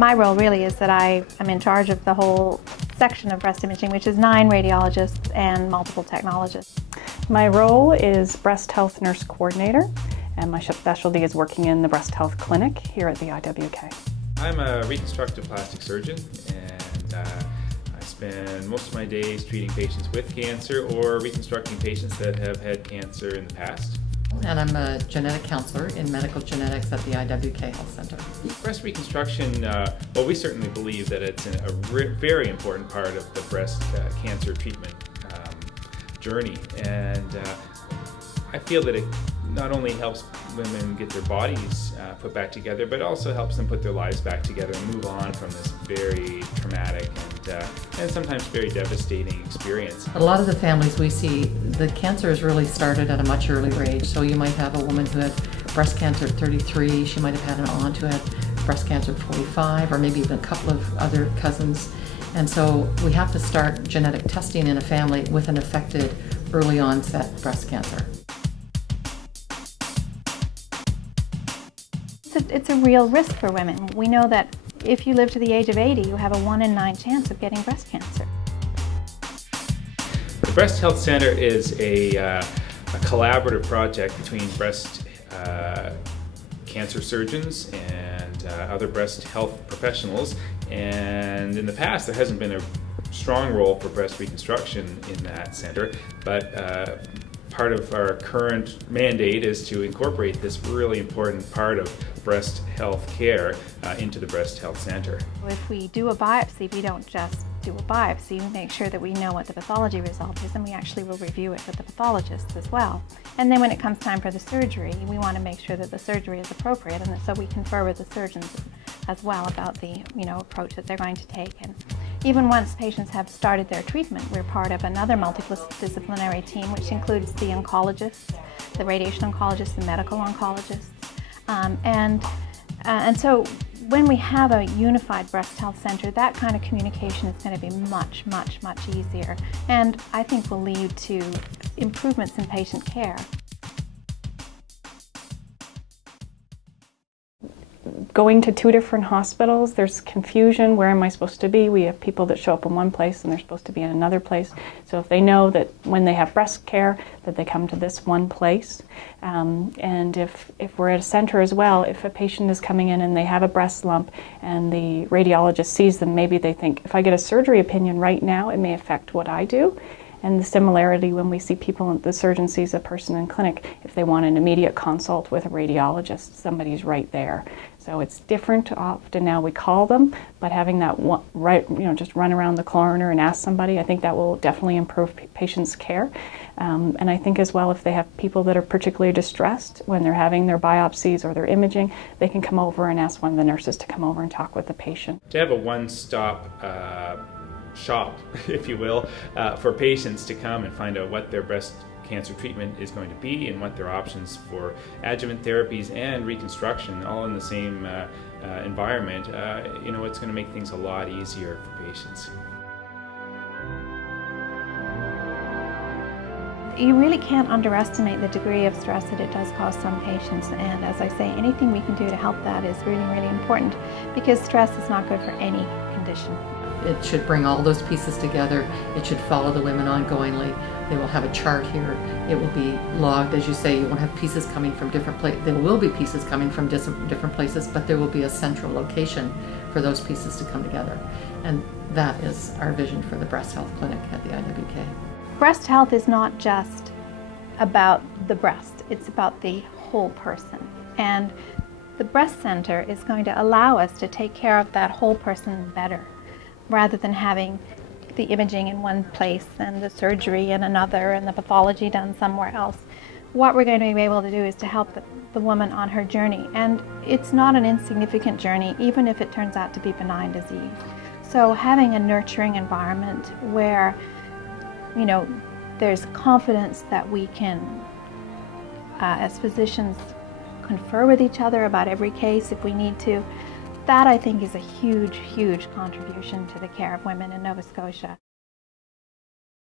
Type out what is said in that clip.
My role really is that I am in charge of the whole section of breast imaging, which is 9 radiologists and multiple technologists. My role is breast health nurse coordinator, and my specialty is working in the breast health clinic here at the IWK. I'm a reconstructive plastic surgeon, and I spend most of my days treating patients with cancer or reconstructing patients that have had cancer in the past. And I'm a genetic counselor in medical genetics at the IWK Health Center. Breast reconstruction, well, we certainly believe that it's a very important part of the breast cancer treatment journey, and I feel that it not only helps women get their bodies put back together, but also helps them put their lives back together and move on from this very traumatic and sometimes very devastating experience. A lot of the families we see, the cancer has really started at a much earlier age. So you might have a woman who had breast cancer at 33, she might have had an aunt who had breast cancer at 45, or maybe even a couple of other cousins. And so we have to start genetic testing in a family with an affected early onset breast cancer. It's a real risk for women. We know that if you live to the age of 80, you have a 1 in 9 chance of getting breast cancer. The Breast Health Center is a collaborative project between breast cancer surgeons and other breast health professionals, and in the past there hasn't been a strong role for breast reconstruction in that center, but part of our current mandate is to incorporate this really important part of breast health care into the Breast Health Center. If we do a biopsy, we don't just do a biopsy. We make sure that we know what the pathology result is, and we actually will review it with the pathologists as well. And then when it comes time for the surgery, we want to make sure that the surgery is appropriate, and so we confer with the surgeons as well about the approach that they're going to take. And even once patients have started their treatment, we're part of another multidisciplinary team, which includes the oncologists, the radiation oncologists, the medical oncologists. And so when we have a unified breast health center, that kind of communication is going to be much, much, much easier, and I think will lead to improvements in patient care. Going to 2 different hospitals, there's confusion. Where am I supposed to be? We have people that show up in one place and they're supposed to be in another place. So if they know that when they have breast care that they come to this one place, and if we're at a center as well, if a patient is coming in and they have a breast lump and the radiologist sees them, maybe they think, if I get a surgery opinion right now, it may affect what I do. And the similarity when we see people, the surgeon sees a person in clinic, if they want an immediate consult with a radiologist, somebody's right there. So it's different often now we call them, but having that just run around the corner and ask somebody, I think that will definitely improve patients' care. And I think as well, if they have people that are particularly distressed when they're having their biopsies or their imaging, they can come over and ask one of the nurses to come over and talk with the patient. To have a one-stop shop, if you will, for patients to come and find out what their breast cancer treatment is going to be and what their options for adjuvant therapies and reconstruction, all in the same environment, it's going to make things a lot easier for patients. You really can't underestimate the degree of stress that it does cause some patients, and as I say, anything we can do to help that is really, really important, because stress is not good for any condition. It should bring all those pieces together. It should follow the women ongoingly. They will have a chart here. It will be logged, as you say. You won't have pieces coming from different places. There will be pieces coming from different places, but there will be a central location for those pieces to come together. And that is our vision for the breast health clinic at the IWK. Breast health is not just about the breast. It's about the whole person. And the breast center is going to allow us to take care of that whole person better, rather than having the imaging in one place and the surgery in another and the pathology done somewhere else. What we're going to be able to do is to help the woman on her journey, and it's not an insignificant journey, even if it turns out to be benign disease. So having a nurturing environment where there's confidence that we can, as physicians, confer with each other about every case if we need to, that I think is a huge, huge contribution to the care of women in Nova Scotia.